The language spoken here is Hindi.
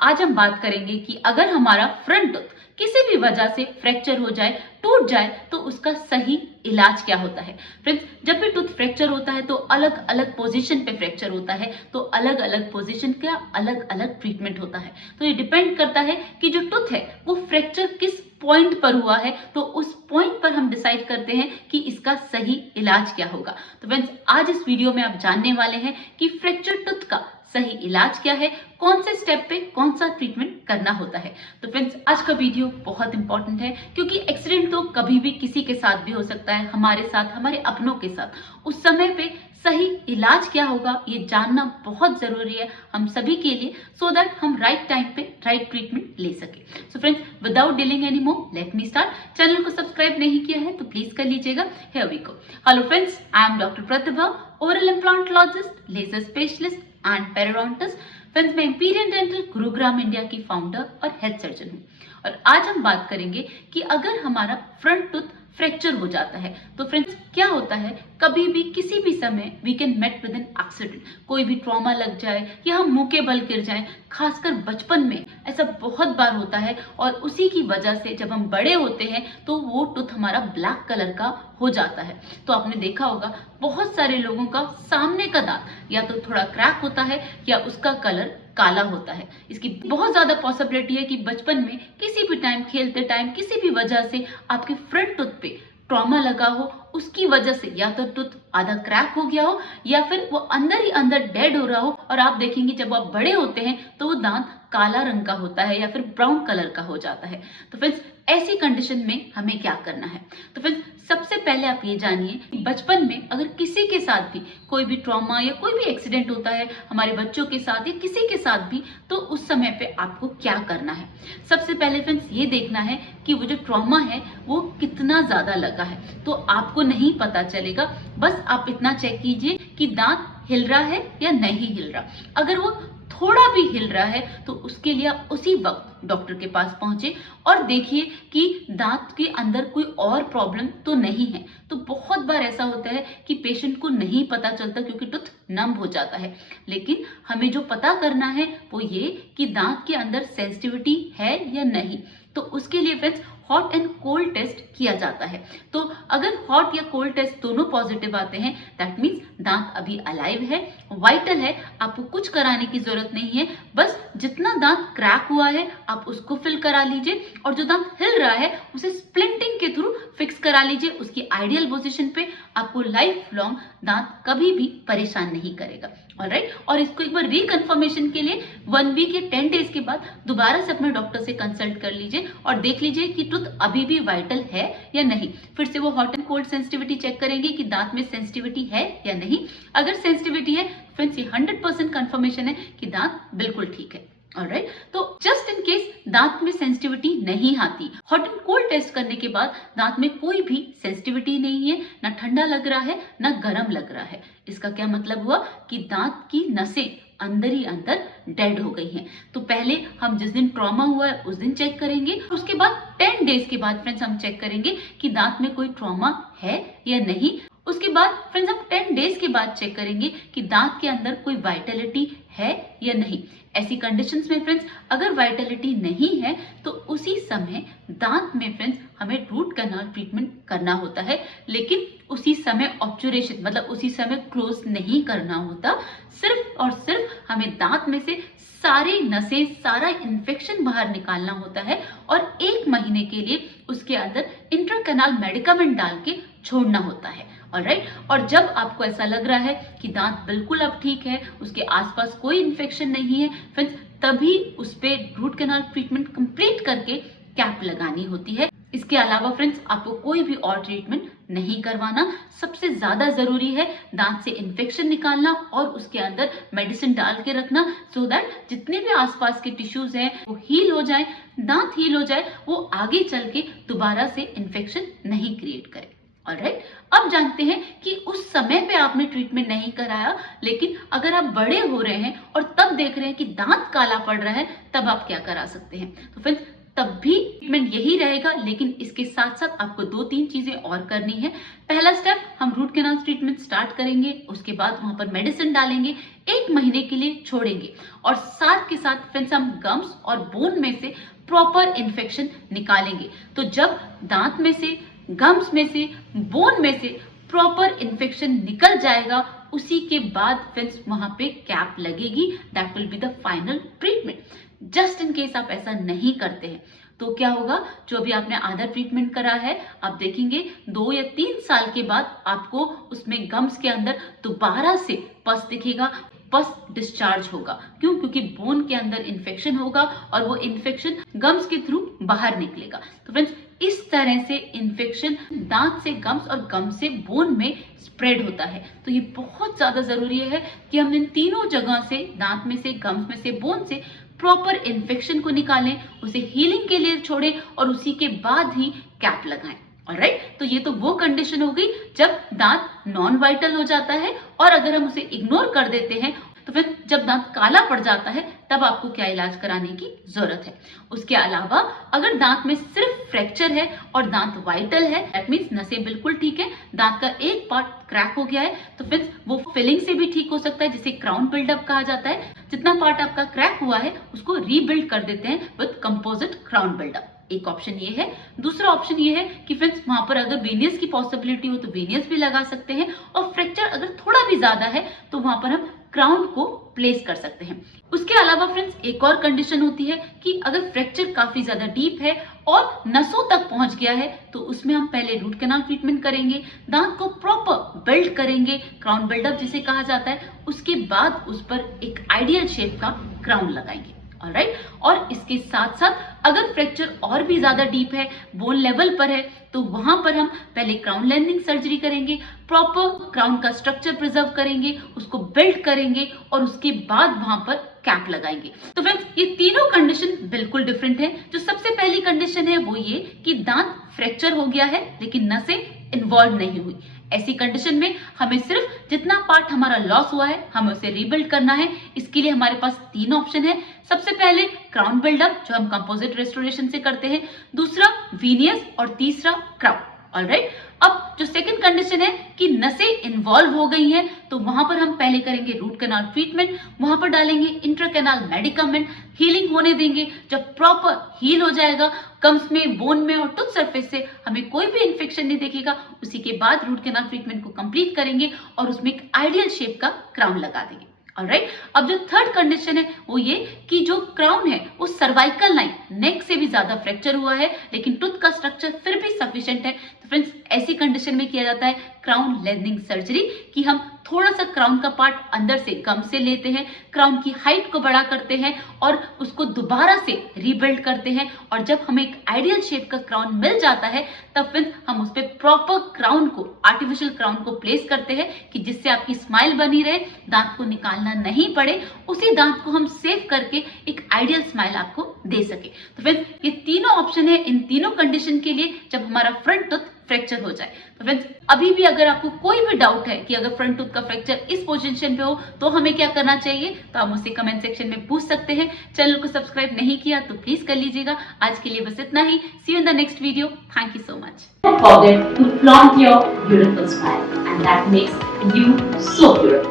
आज हम बात करेंगे कि अगर हमारा फ्रंट टूथ किसी भी वजह से फ्रैक्चर हो जाए, टूट जाए, तो उसका सही इलाज क्या होता है। फ्रेंड्स, जब भी टूथ फ्रैक्चर होता है तो अलग अलग पोजीशन पे फ्रैक्चर होता है, तो अलग अलग पोजीशन का अलग अलग ट्रीटमेंट होता है। तो ये डिपेंड करता है कि जो टूथ है वो फ्रैक्चर किस पॉइंट पर हुआ है, तो उस पॉइंट पर हम डिसाइड करते हैं कि इसका सही इलाज क्या होगा। तो फ्रेंड्स, आज इस वीडियो में आप जानने वाले हैं कि फ्रैक्चर टूथ का सही इलाज क्या है, कौन से स्टेप पे कौन सा ट्रीटमेंट करना होता है। तो फ्रेंड्स, आज का वीडियो बहुत इंपॉर्टेंट है क्योंकि एक्सीडेंट तो कभी भी किसी के साथ भी हो सकता है, हमारे साथ, हमारे अपनों के साथ। उस समय पे सही इलाज क्या होगा ये जानना बहुत जरूरी है हम सभी के लिए, सो दैट हम राइट टाइम पे राइट ट्रीटमेंट ले सके। So friends, without delaying any more, let me start. Channel को सब्सक्राइब नहीं किया है तो प्लीज कर लीजिएगा। Here we go. Hello friends, I am doctor Pratibha, oral implantologist, laser specialist and periodontist. Friends, मैं इंपीरियल डेंटल गुरुग्राम इंडिया की फाउंडर और हेड सर्जन हूँ। और आज हम बात करेंगे कि अगर हमारा फ्रंट टूथ फ्रैक्चर हो जाता है तो फ्रेंड्स क्या होता है। कभी भी किसी भी समय we can met with an accident, कोई भी ट्रॉमा लग जाए या हम मुंह के बल गिर जाएं, खासकर बचपन में ऐसा बहुत बार होता है। और उसी की वजह से जब हम बड़े होते हैं तो वो टूथ हमारा ब्लैक कलर का हो जाता है। तो आपने देखा होगा बहुत सारे लोगों का सामने का दांत या तो थोड़ा क्रैक होता है या उसका कलर काला होता है। इसकी बहुत ज्यादा पॉसिबिलिटी है कि बचपन में किसी भी टाइम, खेलते टाइम, किसी भी वजह से आपके फ्रंट टूथ पे ट्रॉमा लगा हो, उसकी वजह से या तो टूथ आधा क्रैक हो गया हो या फिर वो अंदर ही अंदर डेड हो रहा हो। और आप देखेंगे जब आप बड़े होते हैं तो वो दांत काला रंग का होता है या फिर ब्राउन कलर का हो जाता है। तो फ्रेंड्स, ऐसी कंडीशन में हमें क्या करना है। तो फ्रेंड्स, सबसे पहले आप ये जानिए कि बचपन में अगर किसी के साथ भी कोई भी ट्रॉमा या कोई भी एक्सीडेंट होता है, हमारे बच्चों के साथ या किसी के साथ भी, तो उस समय पे आपको क्या करना है। सबसे पहले फ्रेंड्स ये देखना है कि वो जो ट्रॉमा है वो कितना ज्यादा लगा है। तो आपको नहीं पता चलेगा, बस आप इतना चेक कीजिए कि दांत हिल रहा है या नहीं हिल रहा। अगर वो थोड़ा भी हिल रहा है तो उसके लिए आप उसी वक्त डॉक्टर के पास पहुंचे और देखिए कि दांत के अंदर कोई और प्रॉब्लम तो नहीं है। तो बहुत बार ऐसा होता है कि पेशेंट को नहीं पता चलता क्योंकि टूथ नम हो जाता है। लेकिन हमें जो पता करना है वो ये कि दांत के अंदर सेंसिटिविटी है या नहीं। तो उसके लिए friends hot and cold test किया जाता है। तो अगर हॉट या कोल्ड टेस्ट दोनों पॉजिटिव आते हैं, दैट मीन्स दांत अभी अलाइव है, वाइटल है, आपको कुछ कराने की जरूरत नहीं है। बस जितना दांत क्रैक हुआ है आप उसको फिल करा लीजिए और जो दांत हिल रहा है उसे स्प्लिंटिंग के थ्रू फिक्स करा लीजिए उसकी आइडियल पोजीशन पे। आपको लाइफ लॉन्ग दांत कभी भी परेशान नहीं करेगा। ऑलराइट, और इसको एक बार रिकन्फर्मेशन के लिए 1 वीक या 10 डेज के बाद दोबारा से अपने डॉक्टर से कंसल्ट कर लीजिए और देख लीजिए कि टूथ अभी भी वाइटल है या नहीं। फिर से वो hot and cold sensitivity check करेंगे कि दांत में सेंसिटिविटी है या नहीं। अगर सेंसिटिविटी है फ्रेंड्स, ये 100% कंफर्मेशन है कि दांत बिल्कुल ठीक है। ऑलराइट, तो जस्ट इन केस दांत में सेंसिटिविटी नहीं आती, हॉट एंड कोल्ड टेस्ट करने के बाद दांत में कोई भी सेंसिटिविटी नहीं है, ना ठंडा लग रहा है ना गर्म लग रहा है, इसका क्या मतलब हुआ कि दांत की नसें अंदर ही अंदर डेड हो गई हैं। तो पहले हम जिस दिन ट्रॉमा हुआ है उस दिन चेक करेंगे, उसके बाद 10 डेज के बाद फ्रेंड्स हम चेक करेंगे कि दांत में कोई ट्रॉमा है या नहीं। उसके बाद फ्रेंड्स हम 10 डेज के बाद चेक करेंगे कि दांत के अंदर कोई वाइटलिटी है या नहीं। ऐसी कंडीशंस में फ्रेंड्स अगर वाइटलिटी नहीं है तो उसी समय दांत में फ्रेंड्स हमें रूट कैनाल ट्रीटमेंट करना होता है। लेकिन उसी समय ऑब्चुरेशन मतलब उसी समय क्लोज नहीं करना होता, सिर्फ और सिर्फ हमें दांत में से सारी नसें, सारा इन्फेक्शन बाहर निकालना होता है और 1 महीने के लिए उसके अंदर इंट्राकैनाल मेडिकामेंट डाल के छोड़ना होता है। ऑलराइट, और जब आपको ऐसा लग रहा है कि दांत बिल्कुल अब ठीक है, उसके आसपास कोई इन्फेक्शन नहीं है फ्रेंड्स, तभी उस पे रूट कैनाल ट्रीटमेंट कंप्लीट करके कैप लगानी होती है। इसके अलावा फ्रेंड्स आपको कोई भी और ट्रीटमेंट नहीं करवाना। सबसे ज्यादा जरूरी है दांत से इन्फेक्शन निकालना और उसके अंदर मेडिसिन डाल के रखना, सो दैट जितने भी आसपास के टिश्यूज हैं वो हील हो जाए, दांत हील हो जाए, वो आगे चल के दोबारा से इन्फेक्शन नहीं क्रिएट करे। ऑलराइट, अब जानते हैं कि उस समय पे आपने ट्रीटमेंट नहीं कराया, लेकिन अगर आप बड़े हो रहे हैं और तब देख रहे हैं कि दांत काला पड़ रहा है, तब आप क्या करा सकते हैं। तो फ्रेंड्स तब भी ट्रीटमेंट यही रहेगा, लेकिन इसके साथ साथ आपको 2-3 चीजें और करनी है। पहला स्टेप, हम रूट कैनाल ट्रीटमेंट स्टार्ट करेंगे, उसके बाद वहां पर मेडिसिन डालेंगे, 1 महीने के लिए छोड़ेंगे, और साथ के साथ फ्रेंड्स हम गम्स और बोन में से प्रॉपर इन्फेक्शन निकालेंगे। तो जब दांत में से, गम्स में से, बोन में से प्रॉपर इन्फेक्शन निकल जाएगा, उसी के बाद फ्रेंड्स वहां पे कैप लगेगी। That will be the final treatment. Just in case आप ऐसा नहीं करते हैं तो क्या होगा, जो अभी आपने आधा ट्रीटमेंट करा है, आप देखेंगे 2 या 3 साल के बाद आपको उसमें गम्स के अंदर दोबारा से पस दिखेगा, पस डिस्चार्ज होगा। क्यों? क्योंकि बोन के अंदर इन्फेक्शन होगा और वो इन्फेक्शन गम्स के थ्रू बाहर निकलेगा। तो फ्रेंड्स, इस तरह से इन्फेक्शन दांत से गम्स और गम से बोन में स्प्रेड होता है। तो ये बहुत ज्यादा जरूरी है कि हम इन तीनों जगह से, दांत में से, गम्स में से, बोन से प्रॉपर इन्फेक्शन को निकालें, उसे हीलिंग के लिए छोड़ें और उसी के बाद ही कैप लगाएं। ऑलराइट, तो ये तो वो कंडीशन हो गई जब दांत नॉन वाइटल हो जाता है, और अगर हम उसे इग्नोर कर देते हैं तो फिर जब दांत काला पड़ जाता है तब आपको क्या इलाज कराने की जरूरत है। उसके अलावा अगर दांत में सिर्फ फ्रैक्चर है और दांत वाइटल है, दैट मींस नसें बिल्कुल ठीक है, दांत का एक पार्ट क्रैक हो गया है, तो फिर वो फिलिंग से भी ठीक हो सकता है, जिसे क्राउन बिल्डअप कहा जाता है। जितना पार्ट आपका क्रैक हुआ है उसको रीबिल्ड कर देते हैं विद कंपोजिट क्राउन बिल्डअप। एक ऑप्शन ये है। दूसरा ऑप्शन ये है कि फ्रेंड्स वहां पर अगर वेनियस की पॉसिबिलिटी हो तो वेनियस भी लगा सकते हैं, और फ्रैक्चर अगर थोड़ा भी ज्यादा है तो वहां पर हम क्राउन को प्लेस कर सकते हैं। उसके अलावा फ्रेंड्स एक और कंडीशन होती है कि अगर फ्रैक्चर काफी ज्यादा डीप है और नसों तक पहुंच गया है तो उसमें हम पहले रूट कैनाल ट्रीटमेंट करेंगे, दांत को प्रॉपर बिल्ड करेंगे, क्राउन बिल्डअप जिसे कहा जाता है, उसके बाद उस पर एक आइडियल शेप का क्राउन लगाएंगे। ऑलराइट, और इसके साथ साथ अगर फ्रैक्चर और भी ज्यादा डीप है, बोन लेवल पर है, तो वहां पर हम पहले क्राउन लेंथनिंग सर्जरी करेंगे, प्रॉपर क्राउन का स्ट्रक्चर प्रिजर्व करेंगे, उसको बिल्ड करेंगे, और उसके बाद वहां पर कैप लगाएंगे। तो फ्रेंड्स, ये तीनों कंडीशन बिल्कुल डिफरेंट है। जो सबसे पहली कंडीशन है वो ये कि दांत फ्रैक्चर हो गया है लेकिन नसें इन्वॉल्व नहीं हुई। ऐसी कंडीशन में हमें सिर्फ जितना पार्ट हमारा लॉस हुआ है हमें उसे रीबिल्ड करना है। इसके लिए हमारे पास 3 ऑप्शन है। सबसे पहले क्राउन बिल्डअप, जो हम कंपोजिट रेस्टोरेशन से करते हैं, दूसरा वीनियस, और तीसरा क्राउन। ऑलराइट, अब जो सेकंड कंडीशन है कि नसें इन्वॉल्व हो गई हैं, तो वहां पर हम पहले करेंगे रूट कैनाल ट्रीटमेंट, वहां पर डालेंगे इंट्राकैनाल मेडिकामेंट, हीलिंग होने देंगे। जब प्रॉपर हील हो जाएगा, गम्स में, बोन में और टूथ सरफेस से हमें कोई भी इन्फेक्शन नहीं दिखेगा, उसी के बाद रूट कैनाल ट्रीटमेंट को कंप्लीट करेंगे और उसमें एक आइडियल शेप का क्राउन लगा देंगे। ऑलराइट, अब जो थर्ड कंडीशन है वो ये कि जो क्राउन है वो सर्वाइकल लाइन, नेक से भी ज्यादा फ्रैक्चर हुआ है लेकिन टूथ का स्ट्रक्चर फिर भी सफिशिएंट है। तो फ्रेंड्स, ऐसी कंडीशन में किया जाता है क्राउन लेंथनिंग सर्जरी, कि हम थोड़ा सा क्राउन का पार्ट अंदर से गम से लेते हैं, क्राउन की हाइट को बड़ा करते हैं और उसको दोबारा से रीबिल्ड करते हैं, और जब हमें एक आइडियल शेप का क्राउन मिल जाता है तब फिर हम उस पर प्रॉपर क्राउन को, आर्टिफिशियल क्राउन को प्लेस करते हैं कि जिससे आपकी स्माइल बनी रहे, दांत को निकालना नहीं पड़े, उसी दांत को हम सेव करके एक आइडियल स्माइल आपको दे सके। तो फ्रेंड्स, ये तीनों ऑप्शन है इन तीनों कंडीशन के लिए जब हमारा फ्रंट टूथ फ्रैक्चर हो जाए। तो फ्रेंड्स, अभी भी अगर आपको कोई भी डाउट है कि अगर फ्रंट टूथ का फ्रैक्चर इस पोजीशन पे हो तो हमें क्या करना चाहिए, तो आप मुझसे कमेंट सेक्शन में पूछ सकते हैं। चैनल को सब्सक्राइब नहीं किया तो प्लीज कर लीजिएगा। आज के लिए बस इतना ही। See you in the next video. Thank you so much. Don't forget to flaunt your beautiful smile, and that makes you so beautiful.